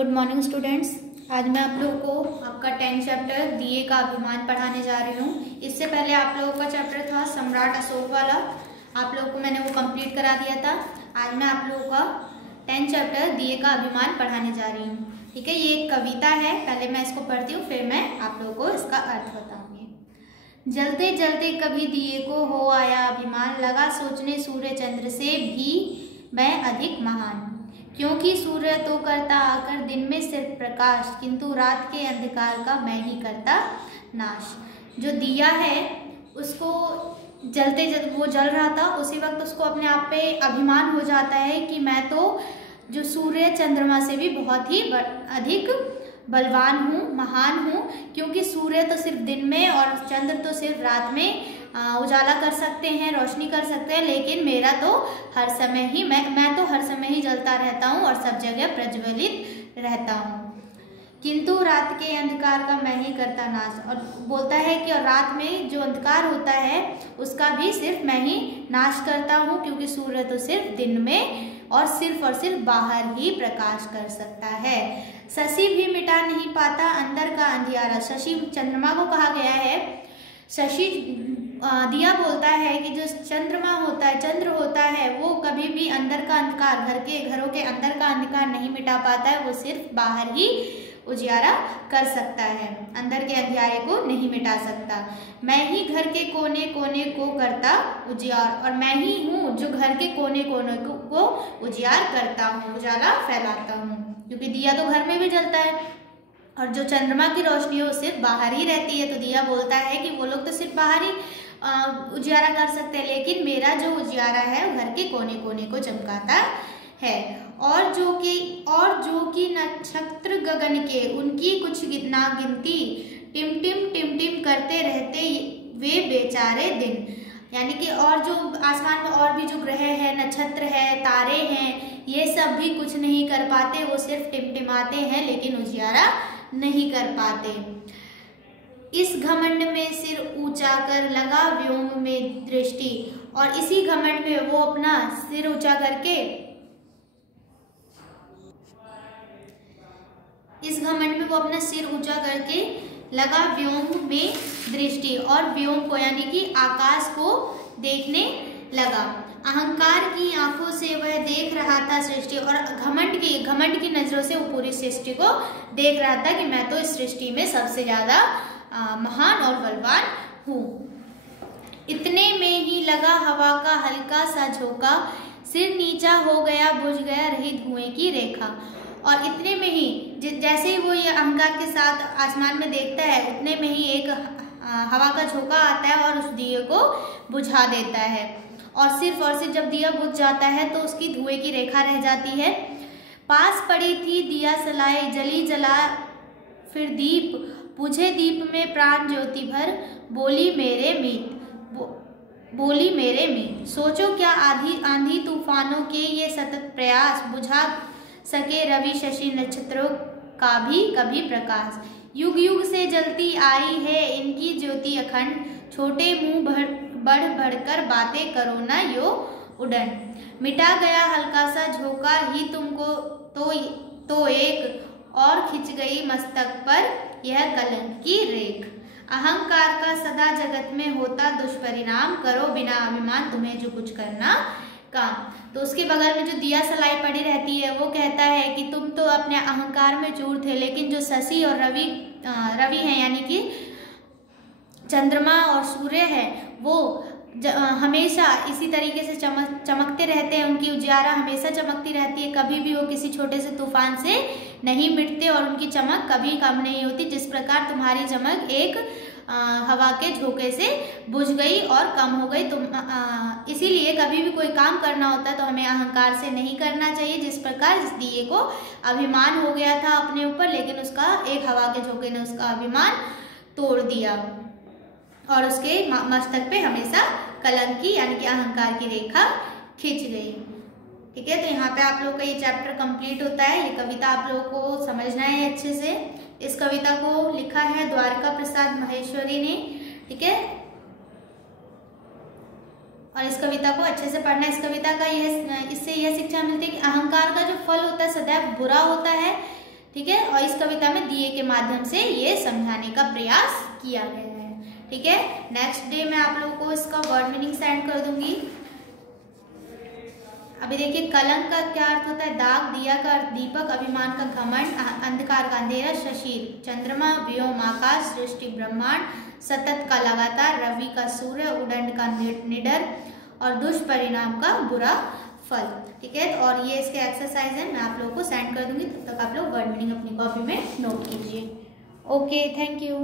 Good morning students. आज मैं आप लोगों को आपका 10th चैप्टर दिए का अभिमान पढ़ाने जा रही हूँ। इससे पहले आप लोगों का चैप्टर था सम्राट अशोक वाला, आप लोगों को मैंने वो कंप्लीट करा दिया था। आज मैं आप लोगों का 10th चैप्टर दिए का अभिमान पढ़ाने जा रही हूँ। ठीक है, ये एक कविता है, पहले मैं इसको पढ़ती हूँ, फिर मैं आप लोगों को इसका अर्थ बताऊँगी। जलते जलते कभी दिए को हो आया अभिमान, लगा सोचने सूर्य चंद्र से भी मैं अधिक महान, क्योंकि सूर्य तो करता आकर दिन में सिर्फ प्रकाश, किंतु रात के अंधकार का मैं ही करता नाश। जो दिया है उसको वो जल रहा था, उसी वक्त उसको अपने आप पे अभिमान हो जाता है कि मैं तो जो सूर्य चंद्रमा से भी बहुत ही अधिक बलवान हूँ, महान हूँ, क्योंकि सूर्य तो सिर्फ दिन में और चंद्र तो सिर्फ रात में उजाला कर सकते हैं, रोशनी कर सकते हैं, लेकिन मेरा तो हर समय ही मैं तो हर समय ही जलता रहता हूँ और सब जगह प्रज्वलित रहता हूँ, किंतु रात के अंधकार का मैं ही करता नाश। और बोलता है कि और रात में जो अंधकार होता है उसका भी सिर्फ मैं ही नाश करता हूँ, क्योंकि सूर्य तो सिर्फ दिन में और सिर्फ बाहर ही प्रकाश कर सकता है। शशि भी मिटा नहीं पाता अंदर का अंधियारा। शशि चंद्रमा को कहा गया है। शशि दिया बोलता है कि जो चंद्रमा होता है, चंद्र होता है, वो कभी भी अंदर का अंधकार, घरों के अंदर का अंधकार नहीं मिटा पाता है, वो सिर्फ बाहर ही उजियारा कर सकता है, अंदर के अंधियारे को नहीं मिटा सकता। मैं ही घर के कोने कोने को करता उजियार, और मैं ही हूँ जो घर के कोने कोने को उजियार करता हूँ, उजाला फैलाता हूँ, क्योंकि दिया तो घर में भी जलता है और जो चंद्रमा की रोशनी है वो सिर्फ बाहर ही रहती है। तो दिया बोलता है कि वो लोग तो सिर्फ बाहर ही उजियारा कर सकते हैं, लेकिन मेरा जो उजियारा है वो घर के कोने कोने को चमकाता है। और जो कि नक्षत्र गगन के उनकी कुछ ना गिनती, टिम टिम करते रहते वे बेचारे दिन। यानी कि और जो आसमान में और भी जो ग्रह है, नक्षत्र है, तारे हैं, ये सब भी कुछ नहीं कर पाते, वो सिर्फ टिमटिमाते हैं लेकिन उजियारा नहीं कर पाते। इस घमंड में सिर ऊंचा कर लगा व्योम में दृष्टि, और इसी घमंड में वो अपना सिर ऊंचा करके, इस घमंड में वो अपना सिर ऊंचा करके लगा व्योम में दृष्टि, और व्योम को यानी कि आकाश को देखने लगा। अहंकार की आंखों से वह देख रहा था सृष्टि, और घमंड की नजरों से वो पूरी सृष्टि को देख रहा था कि मैं तो इस सृष्टि में सबसे ज्यादा महान और बलवान हूँ। इतने में ही लगा हवा का हल्का सा झोंका, सिर नीचा हो गया, बुझ गया रही धुएं की रेखा। और इतने में ही जैसे ही वो ये अहंकार के साथ आसमान में देखता है, उतने में ही एक हवा का झोंका आता है और उस दिए को बुझा देता है। और सिर्फ जब दिया बुझ जाता है तो उसकी धुएं की रेखा रह जाती है। पास पड़ी थी दिया सलाई, जली जला फिर दीप, बुझे दीप में प्राण ज्योति भर, बोली मेरे मीत। सोचो क्या आंधी तूफानों के ये सतत प्रयास, बुझा सके रवि शशि नक्षत्रों का भी कभी प्रकाश। युग युग से जलती आई है इनकी ज्योति अखंड, छोटे मुंह बढ़कर बातें करो ना यो उड़न। मिटा गया हल्का सा झोंका ही तुमको तो एक और खिंच गई मस्तक पर यह कलंक की रेख। अहंकार का सदा जगत में होता दुष्परिणाम, करो बिना अभिमान तुम्हें जो कुछ करना काम। तो उसके बगल में जो दिया सलाई पड़ी रहती है वो कहता है कि तुम तो अपने अहंकार में चूर थे, लेकिन जो शशि और रवि हैं यानी कि चंद्रमा और सूर्य है, वो हमेशा इसी तरीके से चमकते रहते हैं, उनकी उजियारा हमेशा चमकती रहती है, कभी भी वो किसी छोटे से तूफान से नहीं मिटते और उनकी चमक कभी कम नहीं होती। जिस प्रकार तुम्हारी चमक एक हवा के झोंके से बुझ गई और कम हो गई। इसीलिए कभी भी कोई काम करना होता है तो हमें अहंकार से नहीं करना चाहिए। जिस प्रकार इस दिए को अभिमान हो गया था अपने ऊपर, लेकिन उसका एक हवा के झोंके ने उसका अभिमान तोड़ दिया और उसके मस्तक पे हमेशा कलंक की यानी कि अहंकार की रेखा खींच गई। ठीक है, तो यहाँ पे आप लोग का ये चैप्टर कंप्लीट होता है। ये कविता आप लोगों को समझना है अच्छे से। इस कविता को लिखा है द्वारका प्रसाद महेश्वरी ने। ठीक है, और इस कविता को अच्छे से पढ़ना। इस कविता का इससे यह शिक्षा मिलती है कि अहंकार का जो फल होता है सदैव बुरा होता है, ठीक है, और इस कविता में दिए के माध्यम से ये समझाने का प्रयास किया गया है। ठीक है, नेक्स्ट डे मैं आप लोगों को इसका वर्ड मीनिंग सेंड कर दूंगी। अभी देखिए, कलंक का क्या अर्थ होता है? दाग, दिया का अर्थ दीपक, अभिमान का घमंड, अंधकार का अंधेरा, शशीर चंद्रमा, व्योम आकाश, सृष्टि ब्रह्मांड, सतत का लगातार, रवि का सूर्य, उदंड का निडर और दुष्परिणाम का बुरा फल। ठीक है, और ये इसके एक्सरसाइज है, मैं आप लोगों को सेंड कर दूंगी, तब तक आप लोग वर्ड मीनिंग अपनी कॉपी में नोट कीजिए। Okay, thank you.